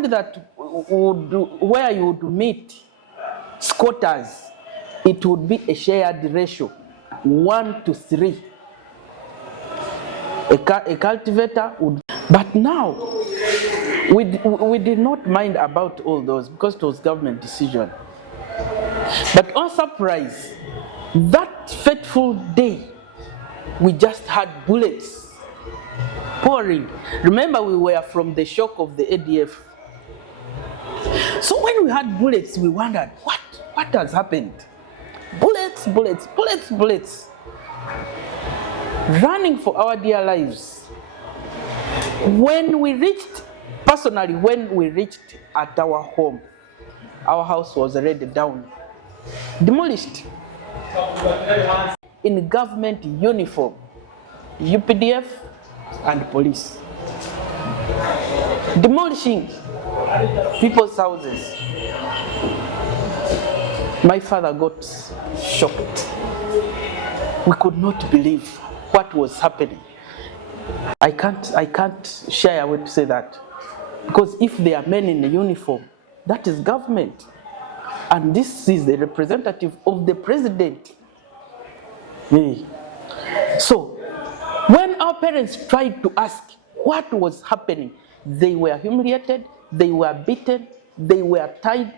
land that where you would meet squatters, it would be a shared ratio, 1 to 3. A cultivator would. But now, we did not mind about all those because it was government decision. But on surprise, that fateful day, we just had bullets pouring. Remember, we were from the shock of the ADF. So when we had bullets, we wondered, what has happened? Bullets, bullets, bullets, bullets. Running for our dear lives. When we reached at our home, our house was already down, demolished. In government uniform, UPDF and police. Demolishing people's houses. My father got shocked. We could not believe what was happening. I can't shy away to say that. Because if there are men in the uniform, that is government. And this is the representative of the president. So, when our parents tried to ask what was happening, they were humiliated, they were beaten, they were tied.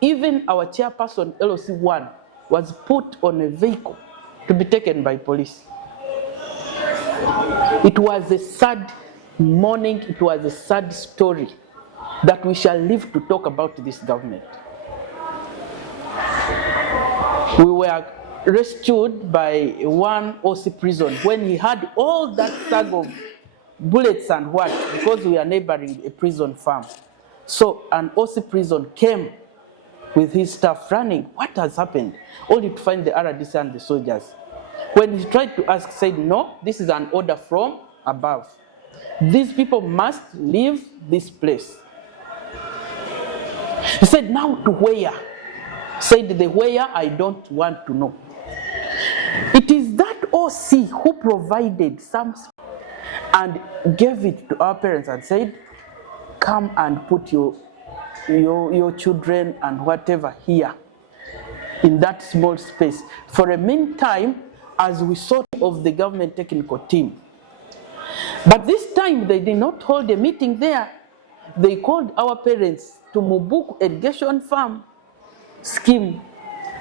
Even our chairperson, LOC1, was put on a vehicle to be taken by police. It was a sad morning, it was a sad story that we shall live to talk about this government. We were rescued by one OC prison when he had all that tag of bullets and what, because we are neighboring a prison farm. So an OC prison came with his staff running. What has happened? Only to find the RDC and the soldiers. When he tried to ask, said, no, this is an order from above. These people must leave this place. He said, now to where? Said, the where I don't want to know. It is that OC who provided some and gave it to our parents and said, come and put your children and whatever here in that small space. For a meantime, as we sought of the government technical team. But this time they did not hold a meeting there. They called our parents to Mubuku Irrigation Farm scheme.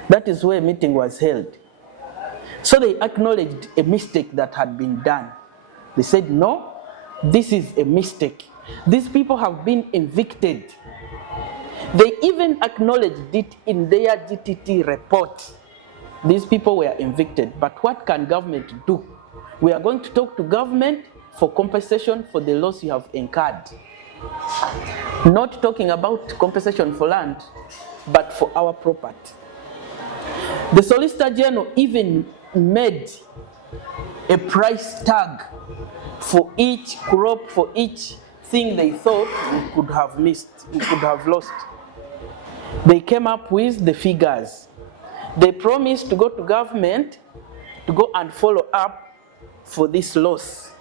That is where a meeting was held. So they acknowledged a mistake that had been done. They said, no, this is a mistake. These people have been evicted. They even acknowledged it in their GTT report. These people were evicted. But what can government do? We are going to talk to government for compensation for the loss you have incurred. Not talking about compensation for land, but for our property. The Solicitor General even made a price tag for each crop, for each thing they thought we could have missed, we could have lost. They came up with the figures. They promised to go to government to go and follow up for this loss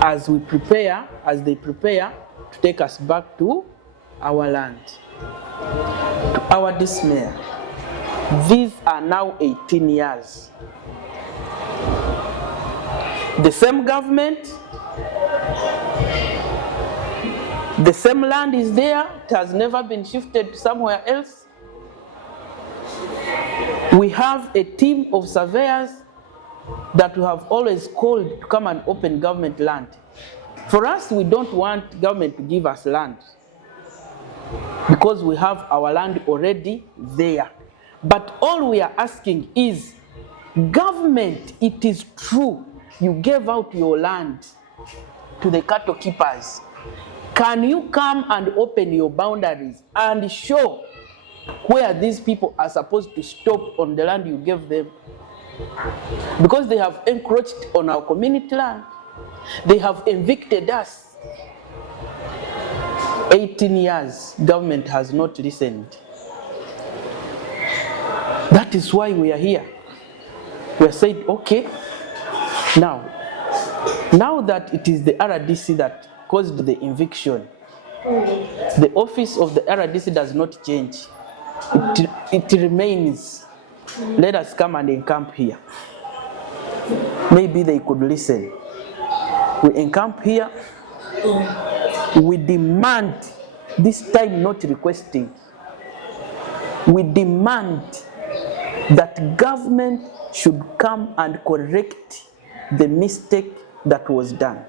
as they prepare to take us back to our land. To our dismay, these are now 18 years. The same government, the same land is there, it has never been shifted to somewhere else. We have a team of surveyors that we have always called to come and open government land. For us, we don't want government to give us land because we have our land already there. But all we are asking is, government, it is true, you gave out your land to the cattle keepers. Can you come and open your boundaries and show where these people are supposed to stop on the land you gave them? Because they have encroached on our community land. They have evicted us. 18 years, government has not listened. That is why we are here. We have said, okay, now that it is the RDC that caused the eviction, The office of the RDC does not change. It remains. Let us come and encamp here. Maybe they could listen. We encamp here. We demand, this time not requesting, we demand that government should come and correct the mistake that was done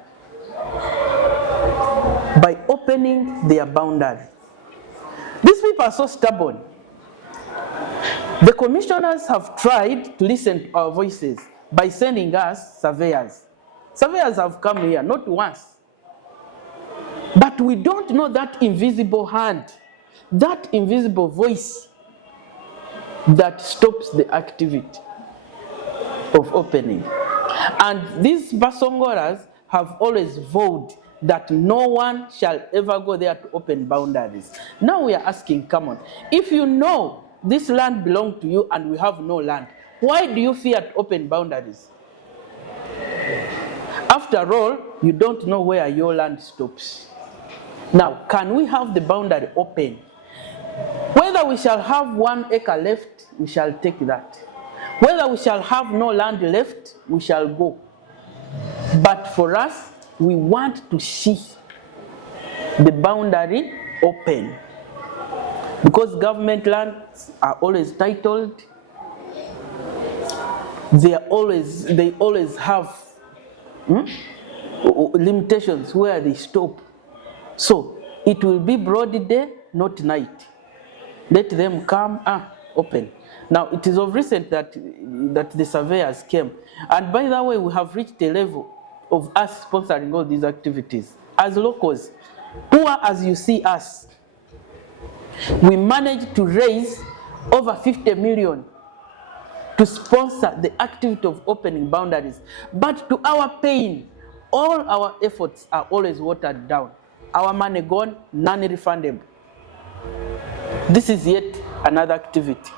by opening their boundary. These people are so stubborn. The commissioners have tried to listen to our voices by sending us surveyors. Surveyors have come here, not once. But we don't know that invisible hand, that invisible voice that stops the activity of opening. And these Basongoras have always vowed that no one shall ever go there to open boundaries. Now we are asking, come on, if you know this land belongs to you and we have no land, why do you fear to open boundaries? After all, you don't know where your land stops. Now, can we have the boundary open? Whether we shall have 1 acre left, we shall take that. Whether we shall have no land left, we shall go. But for us, we want to see the boundary open. Because government lands are always titled, they always have limitations where they stop. So it will be broad day, not night. Let them come, open. Now it is of recent that the surveyors came. And by the way, we have reached a level of us sponsoring all these activities. As locals, poor as you see us, we managed to raise over 50 million to sponsor the activity of opening boundaries. But to our pain, all our efforts are always watered down. Our money gone, non-refundable. This is yet another activity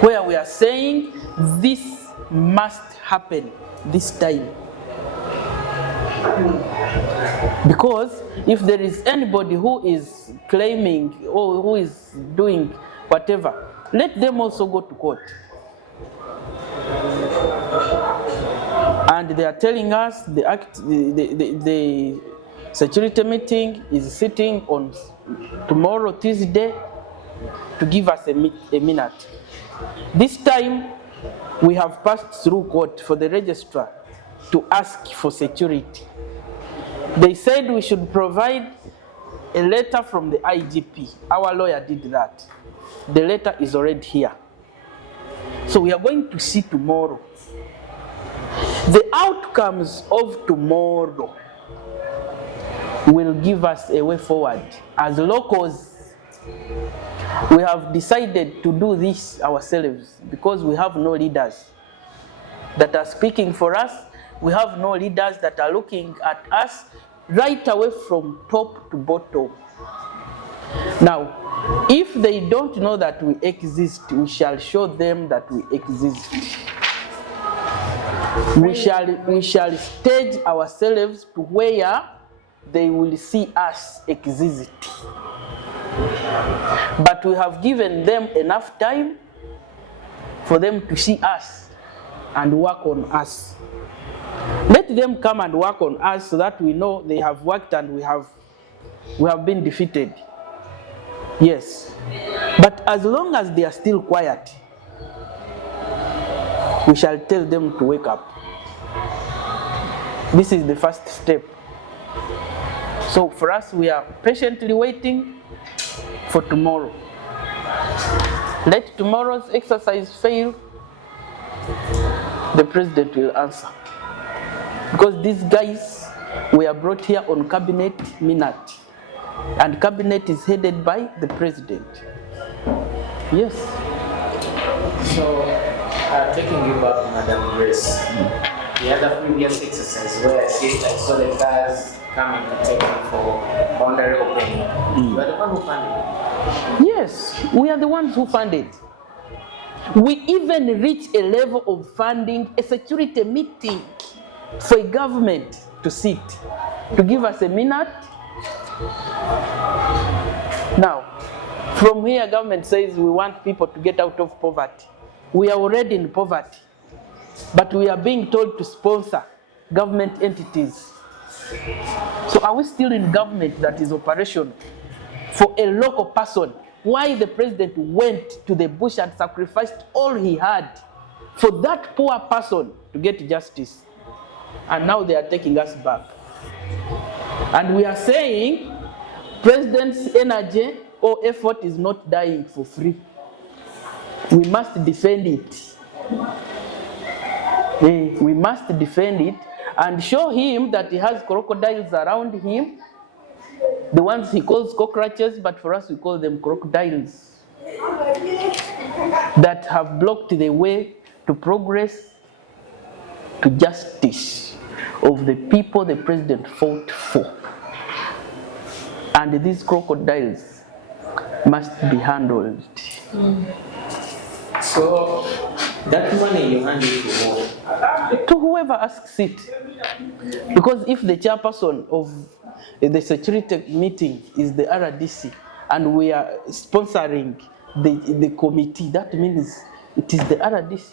where we are saying this must happen this time. Because if there is anybody who is claiming or who is doing whatever, let them also go to court. And they are telling us the security meeting is sitting on tomorrow, Tuesday, to give us a minute. This time, we have passed through court for the registrar to ask for security. They said we should provide a letter from the IGP. Our lawyer did that. The letter is already here. So we are going to see tomorrow. The outcomes of tomorrow will give us a way forward. As locals, we have decided to do this ourselves because we have no leaders that are speaking for us. We have no leaders that are looking at us right away from top to bottom. Now, if they don't know that we exist, we shall show them that we exist. We shall stage ourselves to where they will see us exist. But we have given them enough time for them to see us and work on us. Let them come and work on us so that we know they have worked and we have been defeated. Yes. But as long as they are still quiet, we shall tell them to wake up. This is the first step. So for us, we are patiently waiting for tomorrow. Let tomorrow's exercise fail, the president will answer. Because these guys were brought here on cabinet minute. And cabinet is headed by the president. Yes. So, taking you back, Madam Grace, the other previous exercise where I saw the guys coming to take me for boundary opening, you are the one who funded it? Yes, we are the ones who funded. We even reached a level of funding a security meeting for a government to sit. to give us a minute. Now, from here, government says we want people to get out of poverty. We are already in poverty, but we are being told to sponsor government entities. So are we still in government that is operational for a local person? Why the president went to the bush and sacrificed all he had for that poor person to get justice? And now they are taking us back. And we are saying president's energy or effort is not dying for free. We must defend it. We must defend it and show him that he has crocodiles around him, the ones he calls cockroaches, but for us we call them crocodiles, that have blocked the way to progress, to justice of the people the president fought for. And these crocodiles must be handled. So that money you hand it to who? To whoever asks it. Because if the chairperson of the security meeting is the RDC and we are sponsoring the committee, that means it is the RDC.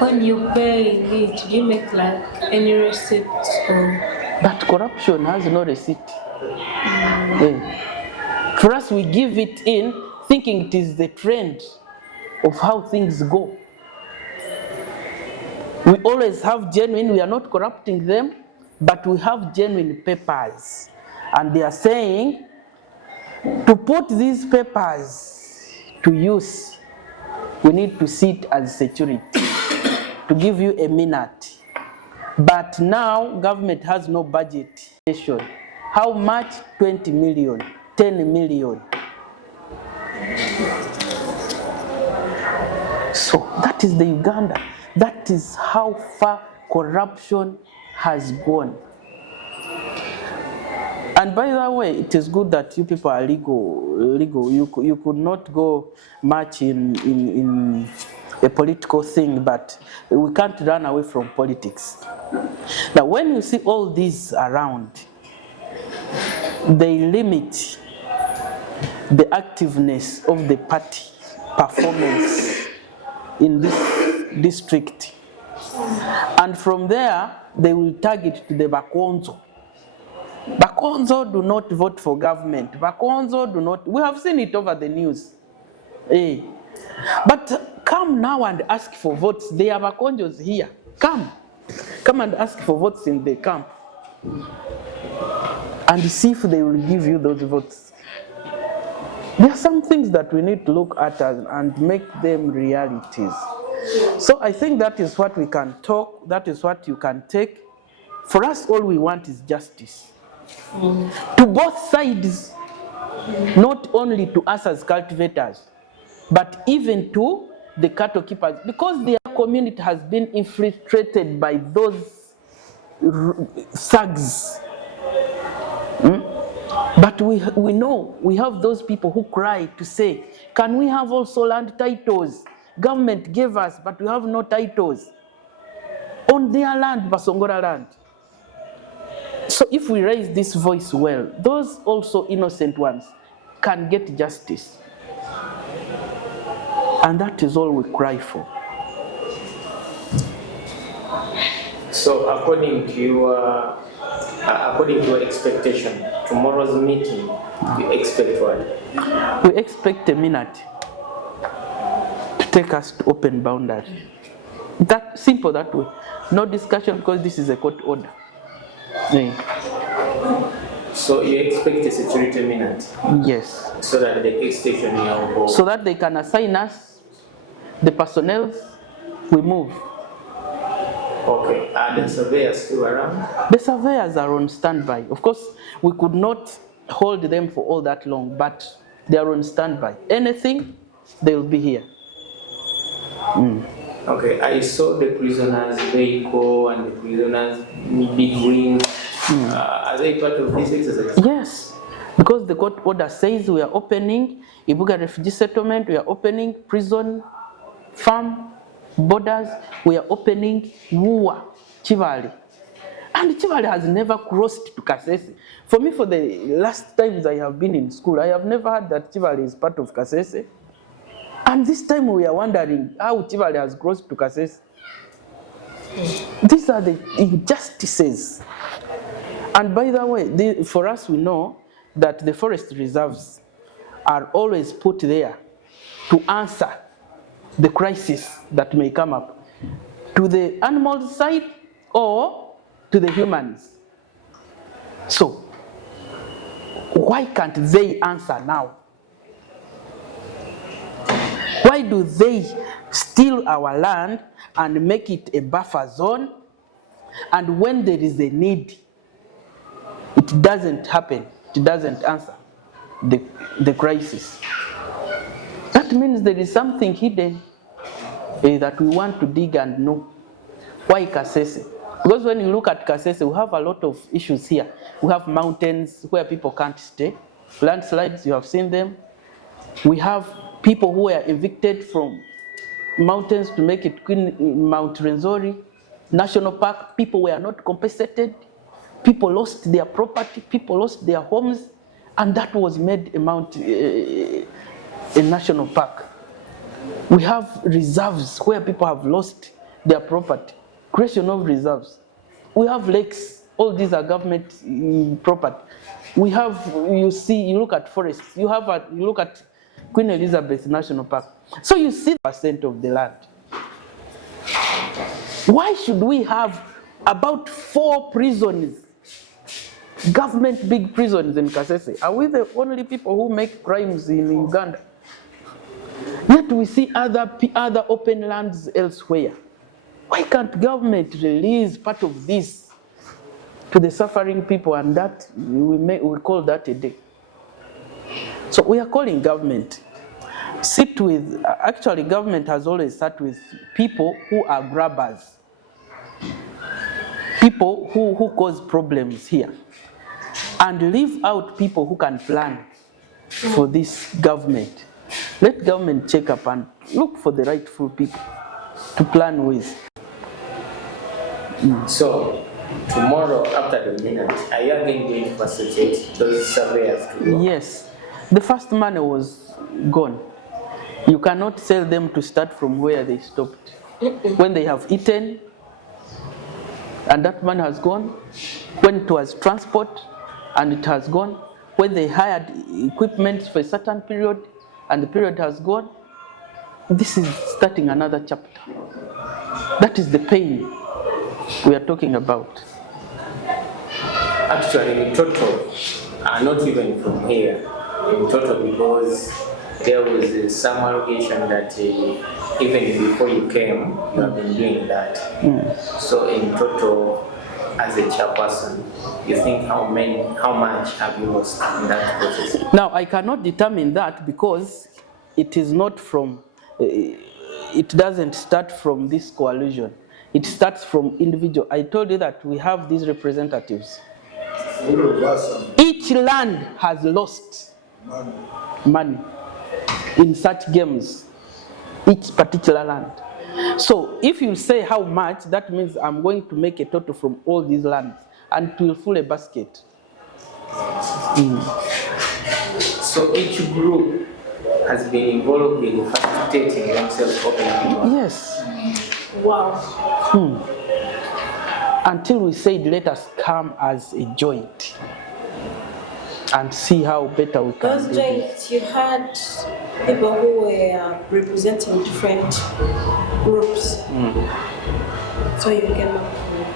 When you pay it, do you make like any receipts or? But corruption has no receipt. For us, we give it in thinking it is the trend of how things go. We always have genuine, we are not corrupting them, but we have genuine papers. And they are saying to put these papers to use, we need to sit as security to give you a minute. But now government has no budget. How much? 20 million, 10 million. So that is the Uganda. That is how far corruption has gone. And by the way, it is good that you people are legal. You could not go much in a political thing, but we can't run away from politics. Now, when you see all these around, they limit the activeness of the party performance in this district. And from there, they will target to the Bakonzo. Bakonzo do not vote for government. Bakonzo do not, we have seen it over the news. But come now and ask for votes. There are Bakonjos here. Come and ask for votes in the camp. And see if they will give you those votes. There are some things that we need to look at and make them realities. So I think that is what we can talk, that is what you can take. For us, all we want is justice. To both sides, not only to us as cultivators, but even to the cattle keepers, because their community has been infiltrated by those thugs. But we know, we have those people who cry to say, can we have also land titles? Government gave us, but we have no titles. On their land, Basongora land. So if we raise this voice well, those also innocent ones can get justice. And that is all we cry for. So according to your expectation, tomorrow's meeting, you expect what? We expect a minute to take us to open boundary. That simple that way. No discussion because this is a court order. So you expect a security minute? Yes. So that the extension will go. So that they can assign us the personnel, we move. Okay. Are the surveyors still around? The surveyors are on standby. Of course, we could not hold them for all that long, but they are on standby. Anything, they will be here. Okay, I saw the prisoners' vehicle and the prisoners' big ring. Are they part of this exercise? Yes, because the court order says we are opening Ibuga refugee settlement, we are opening prison, farm, borders, we are opening Wua, Chivali. And Chivale has never crossed to Kasese. For me, for the last times I have been in school, I have never heard that Chivale is part of Kasese. And this time we are wondering how Chivale has crossed to Kasese. These are the injustices. And by the way, for us, we know that the forest reserves are always put there to answer the crisis that may come up to the animal side or to the humans. So, why can't they answer now? Why do they steal our land and make it a buffer zone? And when there is a need, it doesn't happen, it doesn't answer the crisis. That means there is something hidden that we want to dig and know. Why Kasese? Because when you look at Kasese, we have a lot of issues here. We have mountains where people can't stay. Landslides, you have seen them. We have people who are evicted from mountains to make it Mount Renzori National Park. People were not compensated. People lost their property. People lost their homes. And that was made a national park. We have reserves where people have lost their property. Creation of reserves. We have lakes. All these are government property. We have, you look at forests. You look at Queen Elizabeth National Park. So you see the % of the land. Why should we have about 4 prisons, government big prisons in Kasese? Are we the only people who make crimes in Uganda? Yet we see other open lands elsewhere. Why can't government release part of this to the suffering people, and that we call that a day? So we are calling government. Actually government has always sat with people who are grabbers. People who cause problems here. And leave out people who can plan for this government. Let government check up and look for the rightful people to plan with. So, tomorrow after the minute, are you again going to facilitate those surveyors to go? Yes. The first money was gone. You cannot tell them to start from where they stopped. When they have eaten, and that money has gone. When it was transport, and it has gone. When they hired equipment for a certain period, and the period has gone, this is starting another chapter. That is the pain we are talking about. Actually, in total, not even from here, in total, because there was some allegation that even before you came, you have been doing that. So in total, as a chairperson, you think how much have you lost in that process? Now, I cannot determine that because it is not from, it doesn't start from this coalition. It starts from individual. I told you that we have these representatives. Each land has lost money in such games, each particular land. So if you say how much, that means I'm going to make a total from all these lands and it will fill a basket. So each group has been involved in facilitating themselves opening. Yes. Wow. Until we said, let us come as a joint and see how better we can Those do joints, you had people who were representing different groups. So you came up with.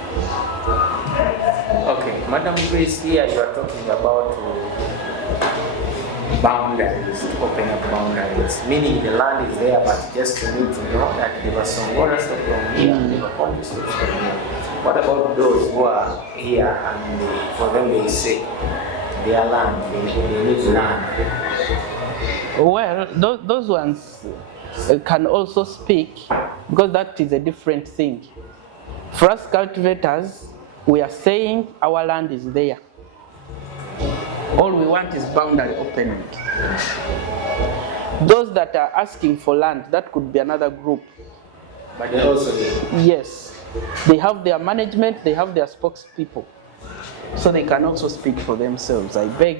Okay, Madam Grace, here you are talking about boundaries, open up boundaries, meaning the land is there, but just you need to know that there was some water stuff from here, there were country stuff from here. What about those who are here and for them they say their land, they need land? Well, those ones can also speak because that is a different thing. For us cultivators, we are saying our land is there. All we want is boundary opening. Those that are asking for land, that could be another group. But they're also there. Yes. They have their management, they have their spokespeople. So they can also speak for themselves. I beg.